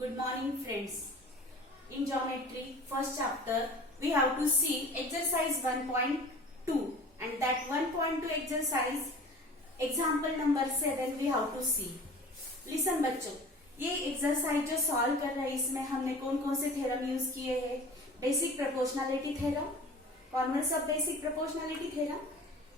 Good morning friends. In geometry first chapter we have to see exercise 1.2 and that 1.2 exercise example number 7 we have to see. Listen बच्चों, ये exercise जो solve कर रहे हैं इसमें हमने कौन कौन से थ्योरम यूज किए हैं? Basic proportionality theorem, converse of basic proportionality theorem,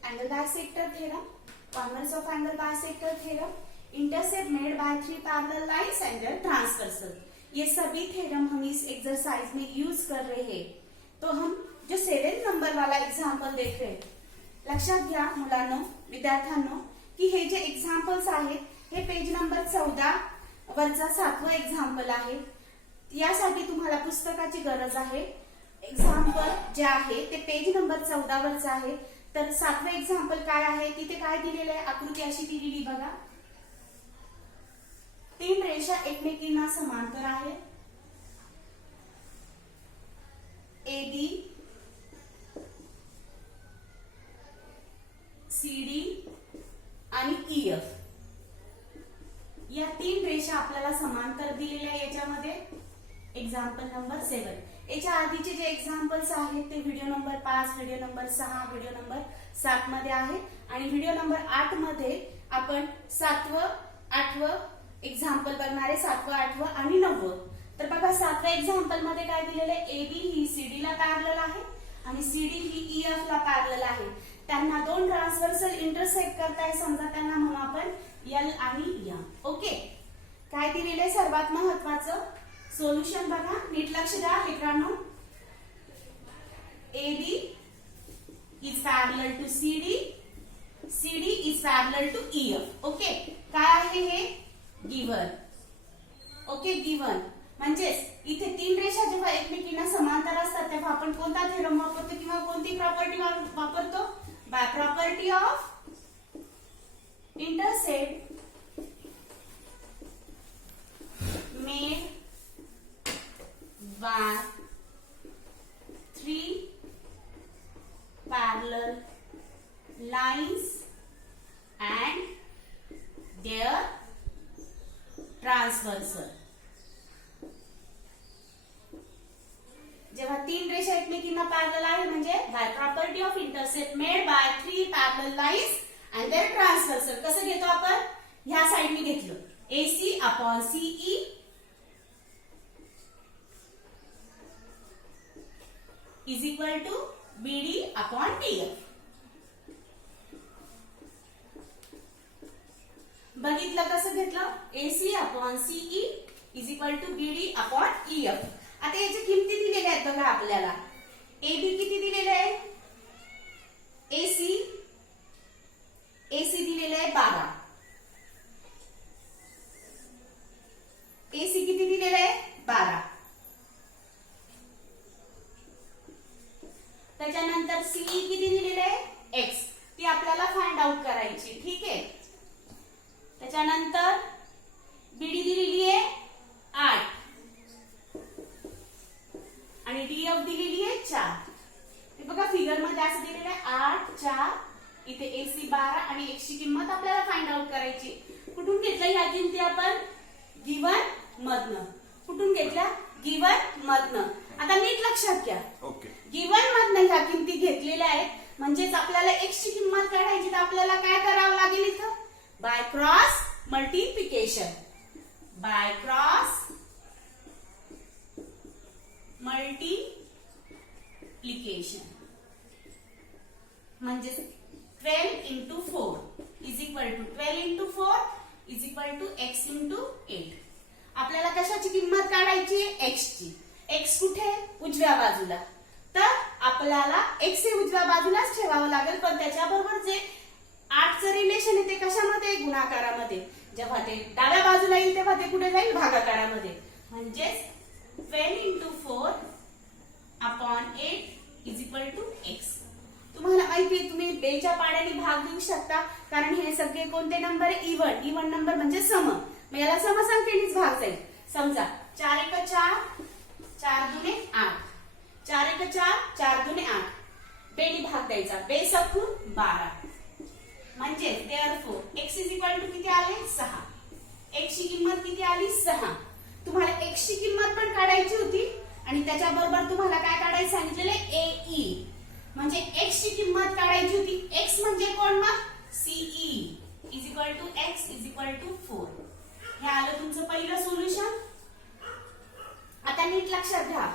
angle bisector theorem, converse of angle bisector theorem, intercept made by three parallel lines and their transversal. ये सभी थ्योरम हम इस एक्सरसाइज में यूज कर रहे हैं. तो हम जो 7 नंबर वाला एग्जाम्पल देख रहे हैं, लक्षात घ्या मुलांनो, विद्यार्थ्यांनो, की हे जे एक्झाम्पल्स आहेत हे पेज नंबर 14 वरचा 7वं एक्झाम्पल आहे. यासाठी तुम्हाला पुस्तकाची गरज आहे. एक्झाम्पल जे आहे ते पेज नंबर 14 वरचं आहे. तर 7वं एक्झाम्पल काय आहे, तिथे काय दिलेलं आहे, आकृती अशी दिलेली बघा. 3 रेषा एकमेकींना समांतर आहेत. AB, CD आणि EF या 3 रेषा आपल्याला समांतर दिलेल्या याच्यामध्ये एक्झाम्पल नंबर 7. याच्या आधीचे जे एक्झाम्पल्स आहेत ते video number 5, video number 6, video number 7 मध्ये आहे आणि व्हिडिओ नंबर 8 मध्ये आपण 7वं 8वं एक्झाम्पल बघणार आहे. 7वं 8वं आणि 9वं. तर बघा 7व्या एक्झाम्पल मध्ये काय दिलेलं आहे, AB ही CD ला पॅरलल आहे आणि CD ही EF ला पॅरलल आहे. त्यांना दोन ट्रान्सव्हर्सल इंटरसेक्ट करताय, समजा त्यांना म्हणू आपण L आणि M. ओके, काय दिलेलं आहे सर्वात महत्वाचं सोल्युशन बघा, नीट लक्ष द्या मित्रांनो. AB is parallel to CD, CD is parallel to EF. Okay, काय आहे हे गिवन. ओके, गिवन म्हणजेच इथे 3 रेषा जेव्हा एकमेकींना समांतर असतात तेव्हा आपण कोणता थेरम वापरतो किंवा कोणती प्रॉपर्टी वापरतो? By property of intercept made by 3 parallel lines and their transversal. जेव्हा 3 रेषा एकमेकींना पॅरलल आहे म्हणजे by property of intercept made by 3 parallel lines and their transversal. कसं घेतो आपण? ह्या साइडने घेतलं, AC upon CE is equal to BD upon DF. बघितलं कसं घेतलं? AC upon CE is equal to BD upon EF. आता याची किमती दिलेल्या आहेत बघा आपल्याला. AB किती दिलेलं आहे? AC दिलेलं आहे 12. AC किती दिलेलं आहे? 12. त्याच्यानंतर CE किती दिलेलं आहे? X. ती आपल्याला फाइंड आउट करायची. ठीक आहे. त्याच्यानंतर BD दिलेली आहे 8 आणि DF दिलेली आहे 4. हे बघा फिगर मध्ये असं दिलेलं आहे 8 4. इथे AC 12 आणि X ची किंमत आपल्याला फाइंड आउट करायची. कुठून घेतल्या ह्या किमती आपण? गिवन मधनं. कुठून घेतल्या? गिवन मधनं. आता नीट लक्षात घ्या. ओके, गिवन मधनं ह्या किमती घेतलेल्या आहेत म्हणजेच आपल्याला X ची किंमत काढायची तर आपल्याला काय करावं लागेल इथं? By cross multiplication. By cross multiplication म्हणजे 12 into 4 is equal to 12 into 4 is equal to X into 8. आपल्याला कशाची किंमत काढायची? X ची. X कुठे? उजव्या बाजूला. तर आपल्याला X हे उजव्या बाजूलाच ठेवावं लागेल, पण त्याच्याबरोबर जे 8चं रिलेशन आहे ते कशामध्ये? गुणाकारामध्ये. जेव्हा ते डाव्या बाजूला येईल तेव्हा ते कुठे जाईल? भागाकारामध्ये. म्हणजेच 12 into 4 upon 8 is equal to X. तुम्हाला माहिती आहे तुम्ही बेच्या पाड्याने भाग देऊ शकता कारण हे सगळे कोणते नंबर आहे? इव्हन नंबर म्हणजे सम. मग याला समसंख्येनेच भाग जाईल. समजा 4 1 4 4 2 8 4 1 4 4 2 8 बेनी भाग द्यायचा. बे सकून 12 म्हणजे therefore x is equal to किती आले? 6. x ची किंमत किती आली? 6. तुम्हाला x ची किंमत पण काढायची होती आणि त्याच्याबरोबर तुम्हाला काय काढायचं सांगितलेलं AE म्हणजे x ची किंमत काढायची होती. x म्हणजे कोण मग CE is equal to x is equal to 4. हे आलं तुमचं पहिलं सोल्युशन. आता नीट लक्षात घ्या,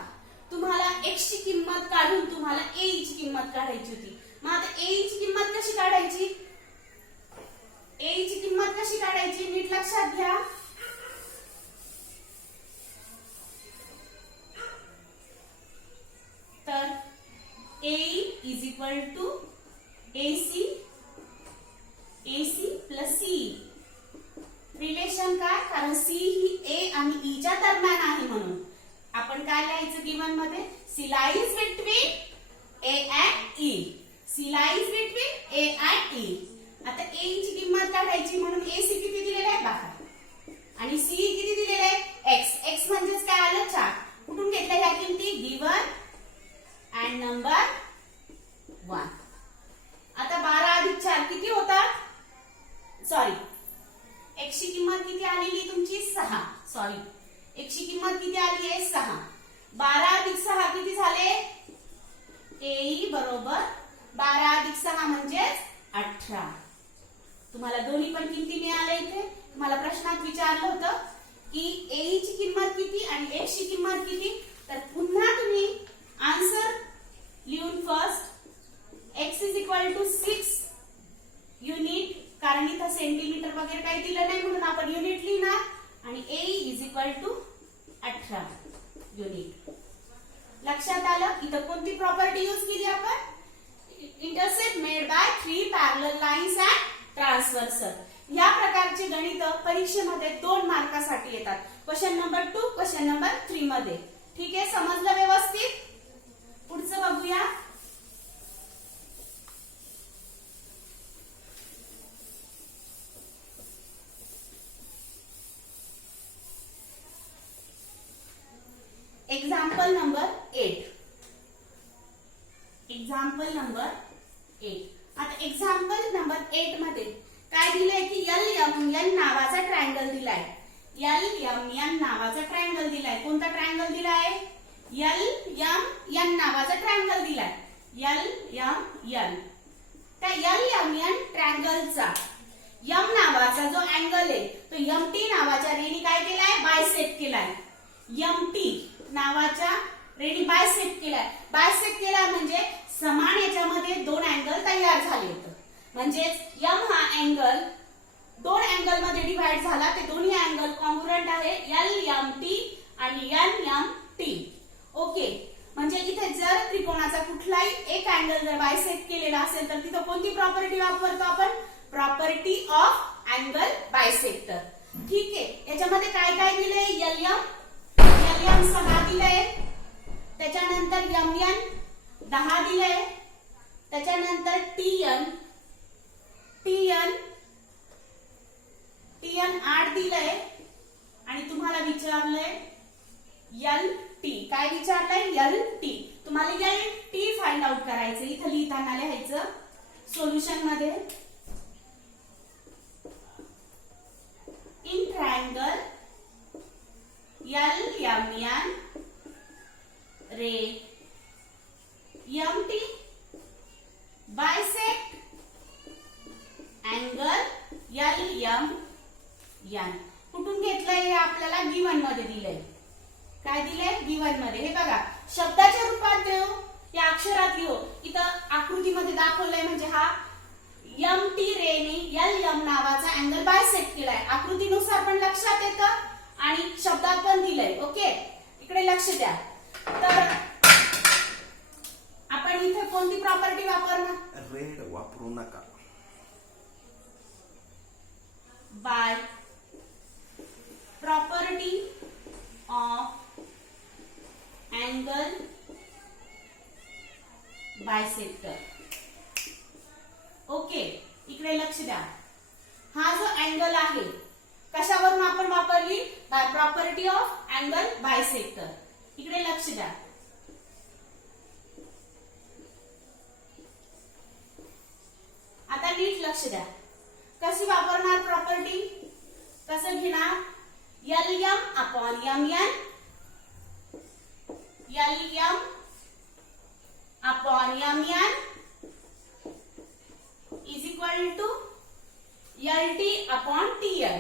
तुम्हाला x ची किंमत काढून तुम्हाला AE ची किंमत काढायची होती. मग आता AE ची किंमत कशी काढायची? AE ची किंमत कशी काढायची नीट लक्षात घ्या. तर AE is equal to AC plus CE. Relation काय? कारण C ही A आणि E च्या दरम्यान आहे म्हणून आपण काय लिहायचं गिवन मध्ये? C lies between A and E. C lies between A and E. आता AE ची किंमत काढायची म्हणून AC किती दिलेलं आहे 12 आणि CE किती दिलेलं आहे x म्हणजेच काय आलं 4. कुठून घेतल्या ह्या किमती? Given and number 1. आता 12 अधिक 4 किती होतात? सॉरी, x ची किंमत किती आलेली तुमची 6. सॉरी, x ची किंमत किती आली आहे 6. 12 अधिक 6 किती झाले? AE बरोबर 12 अधिक 6 म्हणजेच 18. तुम्हाला दोन्ही पण किमती मिळाल्या. इथे तुम्हाला प्रश्नात विचारलं होतं की AE ची किंमत किती आणि x ची किंमत किती. तर पुन्हा तुम्ही आन्सर लिहून first x is equal to 6 unit, कारण इथं सेंटीमीटर वगैरे काही दिलं नाही म्हणून आपण युनिट लिहिणार आणि AE is equal to 18 unit. लक्षात आलं? इथं कोणती प्रॉपर्टी यूज केली आपण? Intercept made by 3 parallel lines and transversal. या प्रकारचे गणित परीक्षेमध्ये 2 मार्कासाठी येतात. क्वेश्चन नंबर 2, क्वेश्चन नंबर 3 मध्ये. ठीक आहे, समजलं व्यवस्थित? पुढचं बघूया. Example number 8. Example number 8. आता एक्झाम्पल नंबर 8 मध्ये काय दिलंय की LMN नावाचा ट्रायंगल दिलाय. LMN नावाचा ट्रायंगल दिलाय. कोणता ट्रायंगल दिलाय? LMN नावाचा ट्रायंगल दिलाय. LMN. त्या LMN ट्रायंगलचा M नावाचा जो अँगल आहे तो MT नावाच्या रेनी काय केलाय? बायसेक्ट केलाय. MT नावाच्या रेनी बायसेक्ट केलाय. बायसेक्ट केला म्हणजे समान याच्यामध्ये 2 अँगल तयार झाले होते. म्हणजेच M हा अँगल 2 अँगल मध्ये डिवाइड झाला. ते दोन्ही अँगल कॉन्ग्रुएंट आहे LMT आणि NMT. ओके, म्हणजे इथे जर त्रिकोणाचा कुठलाही एक अँगल जर बायसेक्ट केलेला असेल तर तिथं कोणती प्रॉपर्टी वापरतो आपण? Property of angle bisector. ठीक आहे, याच्यामध्ये काय काय दिलंय? LM 6 दिलंय, त्याच्यानंतर MN 10 दिलंय, त्याच्यानंतर TN 8 दिलंय आणि तुम्हाला विचारलंय LT. काय विचारलंय? LT. तुम्हाला LT फाइंड आउट करायचं. इथं लिहिताना लिहायचं सोल्युशन मध्ये. In triangle LMN ray MT bisect angle LMN. कुठून घेतलंय? हे आपल्याला गिवन मध्ये दिलंय. काय दिलंय? गिवन मध्ये. हे बघा, शब्दाच्या रूपात देऊ या अक्षरात लिहू. इथं आकृतीमध्ये दाखवलंय म्हणजे हा MT रेने LM नावाचा अँगल बायसेक्ट केलाय. आकृतीनुसार पण लक्षात येतं आणि शब्दात पण दिलंय. ओके, इकडे लक्ष द्या. तर आपण इथे कोणती प्रॉपर्टी वापरणार? रेड वापरू नका. By property of angle bisector. Okay, इकडे लक्ष द्या. हा जो अँगल आहे कशावरून आपण वापरली? By property of angle bisector. इकडे लक्ष द्या. आता नीट लक्ष द्या. कशी वापरणार प्रॉपर्टी? कसं घेणार? LM upon MN, LM upon MN is equal to LT upon TN,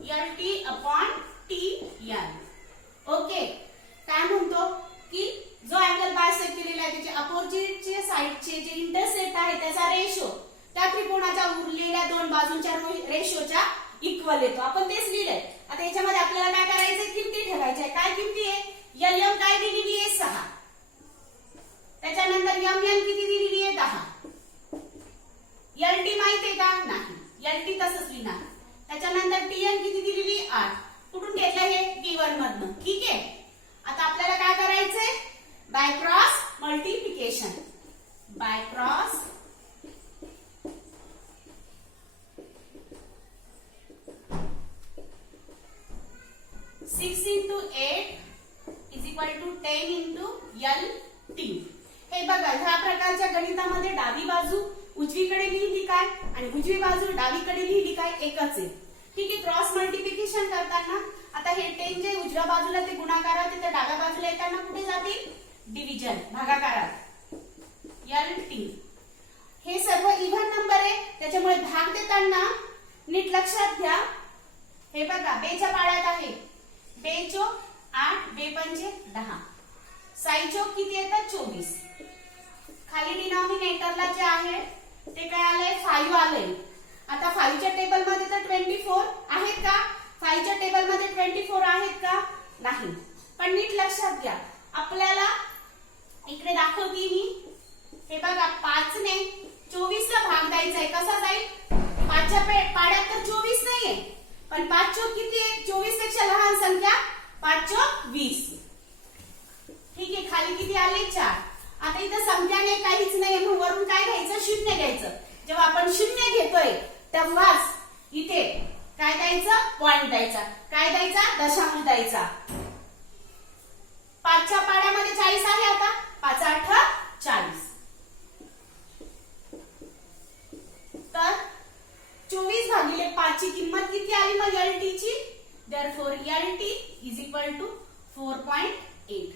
LT upon TN. Okay, काय म्हणतो की जो अँगल बायसेक्ट केलेला आहे त्याचे अपोजिटचे साइडचे जे इंटरसेप्ट आहे त्याचा रेशो त्या त्रिकोणाच्या उरलेल्या दोन बाजूंच्या रेशोच्या इक्वल येतो. आपण तेच लिहिलंय. आता याच्यामध्ये आपल्याला काय करायचंय, किमती ठेवायच्या. काय किमती आहे, LM काय दिलेली आहे 6, त्याच्यानंतर MN किती दिलेली आहे 10, LT माहित आहे का, नाही, LT तसंच लिहिणार. त्याच्यानंतर TN किती दिलेली 8, कुठून घेतलं हे, गिवन मधनं. ठीक आहे, आता आपल्याला काय करायचंय, by cross multiplication, by cross six into 8 is equal to 10 into LT. हे बघा, ह्या प्रकारच्या गणितामध्ये डावी बाजू उजवीकडे लिहिली काय आणि उजवी बाजू डावीकडे लिहिली काय एकच आहे. ठीक आहे, क्रॉस मल्टिप्लिकेशन करताना आता हे 10 जे उजव्या बाजूला ते गुणाकारात येते, डाव्या बाजूला येताना कुठे जातील, डिव्हिजन भागाकारात, LT. हे सर्व इव्हन नंबर आहे, त्याच्यामुळे भाग देताना नीट लक्षात घ्या. हे बघा, बेच्या पाड्यात आहे, 2 चोक 8, 2 पंचे 10, 6 चोक किती येतात 24. खाली डिनॉमिनेटरला जे आहे ते काय आलंय, 5 आलंय. आता 5 च्या टेबल मध्ये तर 24 आहेत का, 5 च्या टेबल मध्ये 24 आहेत का, नाही. पण नीट लक्षात घ्या, आपल्याला इकडे दाखवते मी. हे बघा, 5 ने 24 ला भाग द्यायचा आहे. कसा जाईल, 5 च्या पाड्यात तर 24 नाहीये, पण 5 चोक किती आहे, 24 पेक्षा लहान संख्या, 5 चोक 20. ठीक आहे, खाली किती आले 4. आता इथं संख्याने काहीच नाही, मग वरून काय घ्यायचं, 0 घ्यायचं. जेव्हा आपण 0 घेतोय तेव्हाच इथे काय द्यायचं, पॉइंट द्यायचा. काय द्यायचा, दशांश द्यायचा. 5 च्या पाड्यामध्ये 40 आहे. आता 5 8 40, तर 24 भागिले 5 ची किंमत किती आली मग LT ची. Therefore LT is equal to 4.8.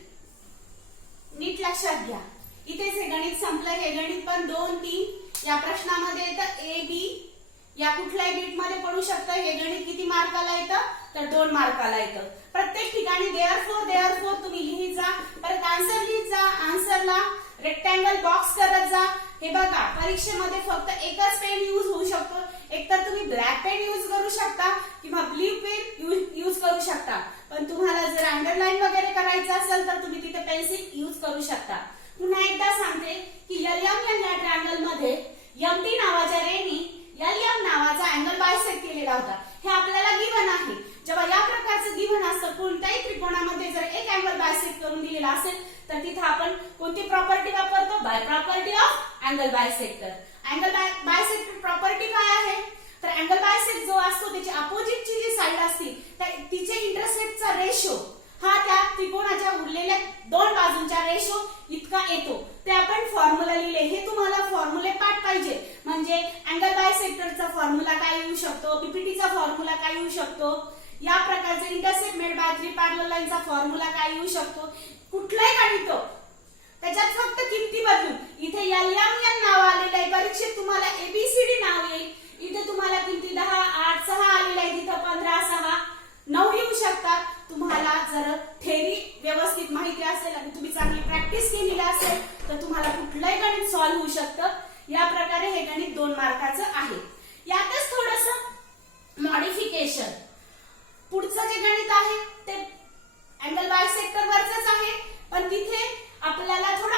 नीट लक्षात घ्या, इथेच हे गणित संपलं. हे गणित पण 2 3 या प्रश्नामध्ये येतं. A B या कुठल्याही बीट मध्ये पडू शकतं. हे गणित किती मार्काला येतं, तर 2 मार्काला येतं. प्रत्येक ठिकाणी देयरफॉर तुम्ही लिहित जा, परत आन्सर लिहित जा. आन्सरला रेक्टँगल बॉक्स करत जा. हे बघा, परीक्षेमध्ये फक्त एकच पेन यूज होऊ शकतो. एकतर तुम्ही ब्लॅक पेन यूज करू शकता किंवा ब्लू पेन यूज करू शकता. पण तुम्हाला जर अंडरलाईन वगैरे करायचं असेल तर तुम्ही तिथे पेन्सिल यूज करू शकता. पुन्हा एकदा सांगते की LM या ट्रायंगल मध्ये MT नावाच्या रेनी LM नावाचा अँगल बायसेक्ट केलेला होता. हे आपल्याला गिवन आहे. जेव्हा या प्रकारचं गिवन असतं, कोणत्याही त्रिकोणामध्ये जर एक अँगल बायसेक्ट करून दिलेला असेल तर तिथे आपण कोणती प्रॉपर्टी वापरतो, by property of angle bisector. Angle bisector property काय आहे, तर अँगल बायसेक्ट जो असतो त्याची अपोजिटची जी साइड असते तिचे इंटरसेप्टचा रेशो हा त्या त्रिकोणाच्या उरलेल्या दोन बाजूंच्या रेशो इतका येतो. ते आपण फॉर्म्युला लिहिले. हे तुम्हाला फॉर्म्युले पाठ पाहिजे. म्हणजे अँगल बायसेक्टरचा फॉर्म्युला काय येऊ शकतो, पीपीटीचा फॉर्म्युला काय येऊ शकतो, या प्रकारचा इंटरसेप्ट मेड बाय 3 पॅरलल लाईनचा फॉर्म्युला काय येऊ शकतो. कुठलाही गणित त्याच्यात फक्त किमती बदलून. इथे LM नाव आलेलं आहे, परीक्षेत तुम्हाला ABCD नाव येईल. इथे तुम्हाला किमती 10 8 6 आलेलं आहे, तिथं 15 6 9 येऊ शकतात. तुम्हाला जर थेरी व्यवस्थित माहिती असेल आणि तुम्ही चांगली प्रॅक्टिस केलेली असेल तर तुम्हाला कुठलंही गणित सॉल्व्ह होऊ शकतं. या प्रकारे हे गणित 2 मार्काचं आहे. यातच थोडंसं मॉडिफिकेशन. पुढचं जे गणित आहे ते अँगल बायसेक्टर वरच आहे, पण तिथे आपल्याला थोडं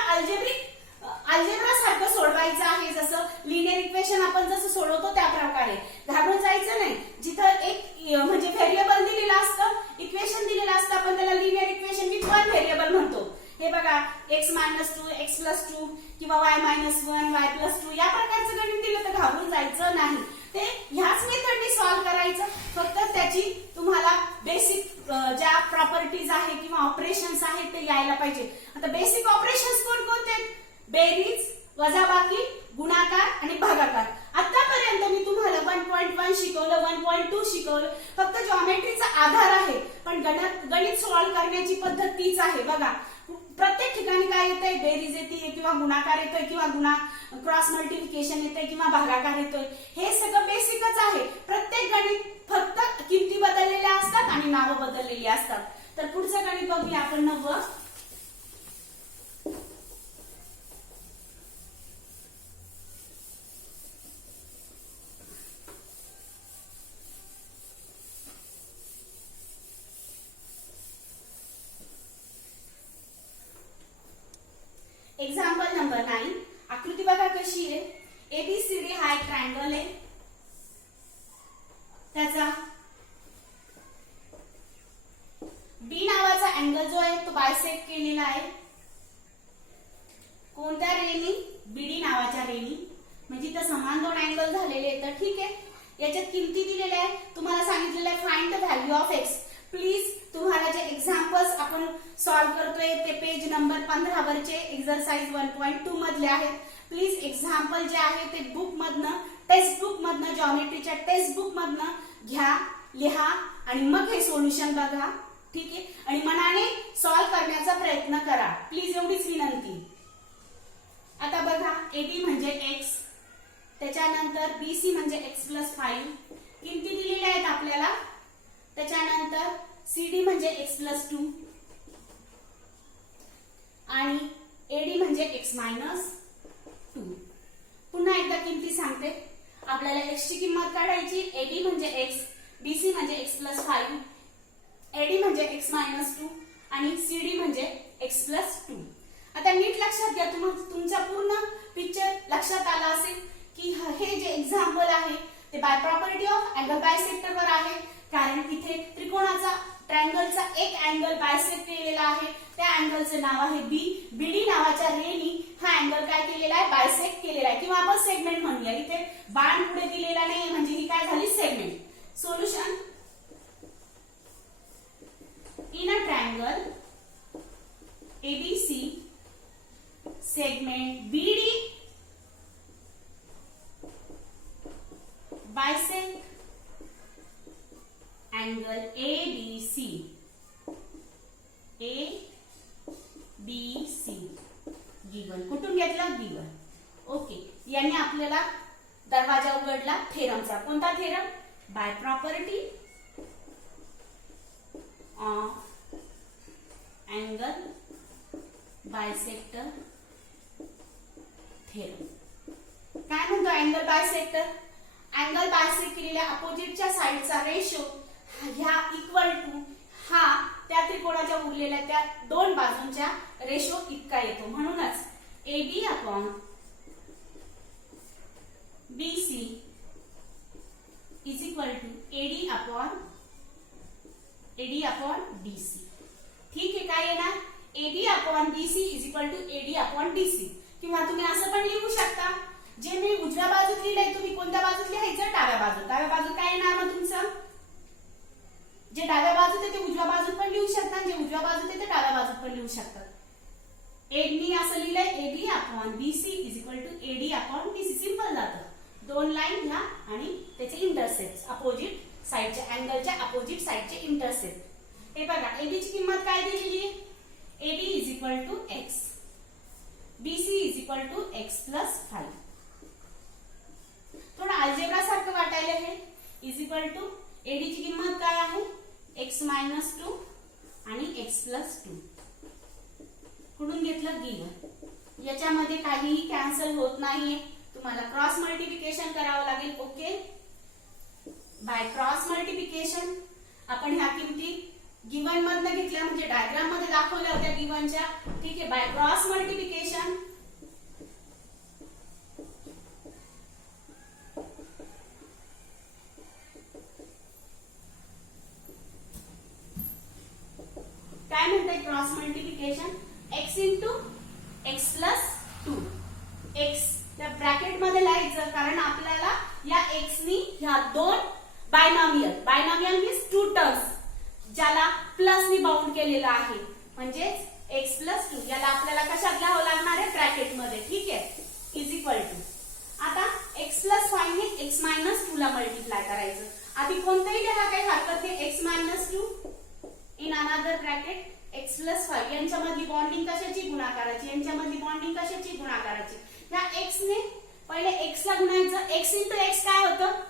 अल्जेब्रा सारखं सोडवायचं आहे. जसं लिनियर इक्वेशन आपण जसं सोडवतो त्या प्रकारे. घाबरून जायचं नाही. जिथं एक म्हणजे व्हेरिएबल दिलेलं असतं, इक्वेशन दिलेलं असतं, आपण त्याला linear equation with one variable म्हणतो. हे बघा, x-2 x+2 किंवा y-1 y+2 या प्रकारचं गणित दिलं तर घाबरून जायचं नाही. ते ह्याच मेथडने सॉल्व्ह करायचं. फक्त त्याची तुम्हाला बेसिक ज्या प्रॉपर्टीज आहे किंवा ऑपरेशन्स आहेत ते यायला पाहिजे. आता बेसिक ऑपरेशन्स कोणकोणते, बेरीज, वजाबाकी, गुणाकार आणि भागाकार. आतापर्यंत मी तुम्हाला 1.1 शिकवलं, 1.2 शिकवलं. फक्त जे जॉमेट्रीचा आधार आहे, पण गणित सॉल्व्ह करण्याची पद्धत तीच आहे. बघा प्रत्येक ठिकाणी काय येतंय, बेरीज येते किंवा गुणाकार येतोय किंवा क्रॉस मल्टिप्लिकेशन येतंय किंवा भागाकार येतोय. हे सगळं बेसिकच आहे. प्रत्येक गणित फक्त किमती बदललेल्या असतात आणि नावं बदललेली असतात. तर पुढचं गणित बघूया आपण 9. Example number 9. आकृती बघा कशी आहे. एबीसीडी हा एक ट्रायंगल आहे. त्याचा बी नावाचा अँगल जो आहे तो बायसेक्ट केलेला आहे. कोणत्या रेनी? बीडी नावाच्या रेनी. म्हणजे इथं समान 2 अँगल झालेले आहेत. तर ठीक आहे, याच्यात किमती दिलेल्या आहे. तुम्हाला सांगितलेलं आहे find the value of x. Please तुम्हाला जे एक्झाम्पल्स आपण सॉल्व्ह करतोय ते पेज नंबर 15 वरचे एक्सरसाइज 1.2 मधले आहेत. प्लीज एक्झाम्पल जे आहे ते बुक मधनं, टेक्स्ट बुक मधनं, जॉमेट्रीच्या टेक्स्ट बुक मधनं घ्या, लिहा आणि मग हे सोल्युशन बघा. ठीक आहे, आणि मनाने सॉल्व्ह करण्याचा प्रयत्न करा. प्लीज एवढीच विनंती. आता बघा एबी म्हणजे एक्स, त्याच्यानंतर बीसी म्हणजे x+5. किमती दिलेल्या आहेत आपल्याला. त्याच्यानंतर सीडी म्हणजे x+2 आणि एडी म्हणजे x-2. पुन्हा एकदा किमती सांगते. आपल्याला x ची किंमत काढायची. एडी म्हणजे x, बीसी म्हणजे x+5, एडी म्हणजे x-2 आणि सीडी म्हणजे x+2. आता नीट लक्षात घ्या. तुमचा पूर्ण पिक्चर लक्षात आला असेल की हे जे एक्झाम्पल आहे ते by property of angle bisector वर आहे. कारण इथे त्रिकोणाचा ट्रायंगलचा एक अँगल बायसेक्ट केलेला आहे. त्या अँगलचं नाव आहे बी. बीडी नावाच्या रेनी हा अँगल काय केलेला आहे, बायसेक्ट केलेला आहे किंवा आपण सेगमेंट म्हणूया. इथे बाण पुढे दिलेला नाही म्हणजे ही काय झाली, segment. Solution. In a triangle ABC segment BD bisect angle ABC. Given. कुठून घेतलं, गिवन. ओके, याने आपल्याला दरवाजा उघडला थेरमचा. कोणता theorem? By property of angle bisector theorem. काय म्हणतो अँगल बायसेक्टर? अँगल बायसेक्ट केलेल्या अपोजिटच्या साइडचा रेशो ह्या इक्वल टू हा त्या त्रिकोणाच्या उरलेल्या त्या 2 बाजूंच्या रेशो इतका येतो. म्हणूनच AB upon BC is equal to AD upon BC. ठीक आहे, काय येणार? AB upon BC is equal to AD upon DC. किंवा तुम्ही असं पण लिहू शकता, जे मी उजव्या बाजूत लिहिलंय तुम्ही कोणत्या बाजूत लिहायचं, डाव्या बाजूत. डाव्या बाजूत काय येणार मग तुमचं? जे डाव्या बाजूत आहे ते उजव्या बाजूत पण लिहू शकता, जे उजव्या बाजूत आहे ते डाव्या बाजूत पण लिहू शकतात. मी असं लिहिलंय AB upon BC is equal to AD upon DC. Simple जातं. 2 लाईन घ्या आणि त्याचे इंटरसेप्ट अपोजिट साइडच्या अँगलच्या अपोजिट साइडचे इंटरसेप्ट. हे बघा AB ची किंमत काय दिलेली आहे? AB is equal to x, BC is equal to x+5. थोडं अल्जेब्रा सारखं वाटायला हे. इज इक्वल टू AD ची किंमत काय आहे? x-2 आणि x+2. कुठून घेतलं, गिवन. याच्यामध्ये काहीही कॅन्सल होत नाहीये. तुम्हाला क्रॉस मल्टिप्लिकेशन करावं लागेल. ओके, बाय क्रॉस मल्टिप्लिकेशन आपण ह्या किमती गिवन मधनं घेतल्या म्हणजे डायग्राम मध्ये दाखवल्या होत्या गिवनच्या. ठीक आहे, बाय क्रॉस मल्टिप्लिकेशन काय म्हणते cross multiplication? x into x+2. x त्या ब्रॅकेट मध्ये लिहायचं कारण आपल्याला या x नी ह्या 2 बायनॉमियल मीन्स 2 टर्म्स ज्याला प्लस नी बाउंड केलेला आहे म्हणजे x+2 याला आपल्याला कशात घ्यावं लागणार आहे, ब्रॅकेट मध्ये. ठीक आहे, इज इक्वल टू आता x+5 ने x-2 ला मल्टिप्लाय करायचं. आधी कोणताही लिहा, काही हरकत नाही. x minus 2 in another bracket x plus 5. यांच्यामधली बॉन्डिंग कशाची? गुणाकाराची. यांच्यामधली बॉन्डिंग कशाची? गुणाकाराची. या x ने पहिले x ला गुणायचं. x इंटू x काय होतं?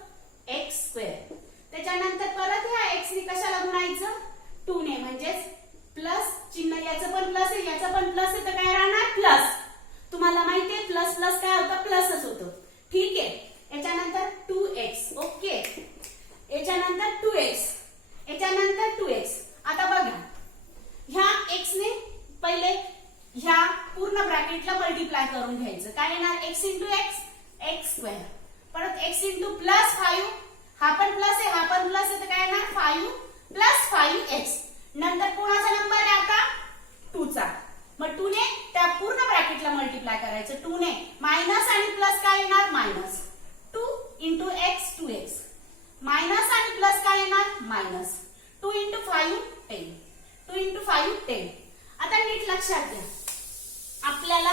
x square. त्याच्यानंतर परत ह्या x ने कशाला गुणायचं? 2 ने. म्हणजेच प्लस चिन्ह, याचं पण प्लस आहे, याचं पण प्लस आहे, तर काय राहणार? प्लस. तुम्हाला माहितीये प्लस प्लस काय होतं? प्लसच होतं. ठीक आहे. याच्यानंतर 2x. ओके. याच्यानंतर 2x. याच्यानंतर 2x. आता बघा, ह्या x ने पहिले ह्या पूर्ण ब्रॅकेटला मल्टिप्लाय करून घ्यायचं. काय येणार? x into x, x square. परत x इंटू प्लस 5, हा पण प्लस आहे, हा पण प्लस आहे, तर काय येणार? 5 प्लस 5x. नंतर कोणाचा नंबर आहे आता? 2 चा. मग 2 ने त्या पूर्ण ब्रॅकेटला मल्टिप्लाय करायचं. 2 ने मायनस आणि प्लस काय येणार? Minus. 2 into x 2x. Minus आणि प्लस काय येणार? मायनस. 2 इंटू 5 10. 2 इंटू 5 10. आता नीट लक्षात घ्या, आपल्याला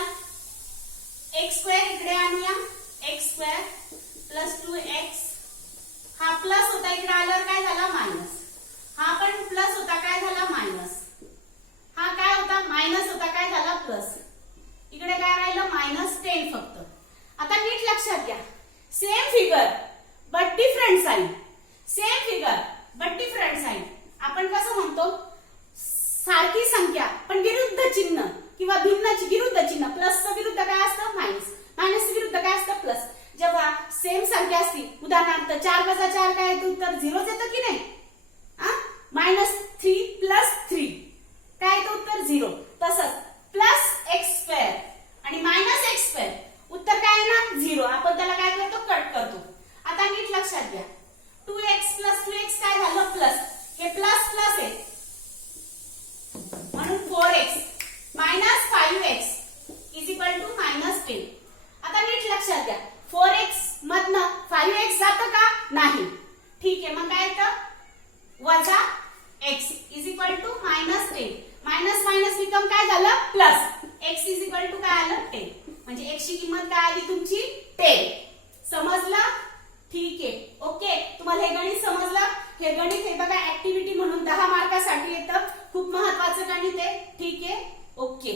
x स्क्वेअर इकडे आणूया. x square plus 2x. हा प्लस होता, इकडे आल्यावर काय झाला? मायनस. हा पण प्लस होता, काय झाला? मायनस. हा काय होता? मायनस होता, काय झाला? प्लस. इकडे काय राहिलं? मायनस 10 फक्त. आता नीट लक्षात घ्या, same figure but different sign. Same figure but different sign. आपण कसं म्हणतो? सारखी संख्या पण विरुद्ध चिन्ह किंवा भिन्न विरुद्ध चिन्ह. प्लसचं विरुद्ध काय असतं? मायनस. मायनसचं विरुद्ध काय असतं? प्लस. जेव्हा सेम संख्या असती, उदाहरणार्थ 4 वजा 4 काय येतं? उत्तर 0 येतं की नाही? मायनस 3 प्लस 3 काय येतं? उत्तर 0. तसंच प्लस x स्क्वेअर आणि मायनस x स्क्वेअर, उत्तर काय येणार? 0. आपण त्याला काय करतो? कट करतो. आता नीट लक्षात घ्या, 2x प्लस 2x काय झालं? प्लस. हे प्लस प्लस आहे म्हणून 4x minus 5x is equal to minus 10. आता नीट लक्षात घ्या, 4x मधनं 5x जातं का? नाही. ठीक आहे, मग काय येतं? वजा x is equal to minus 10. Minus minus become काय झालं? Plus. x is equal to काय आलं? 10. म्हणजे x ची किंमत काय आली तुमची? 10. समजलं? ठीक आहे. ओके. तुम्हाला हे गणित समजलं? हे गणित हे बघा ऍक्टिव्हिटी म्हणून 10 मार्कासाठी येतं. खूप महत्वाचं गणित आहे. ठीक आहे. ओके.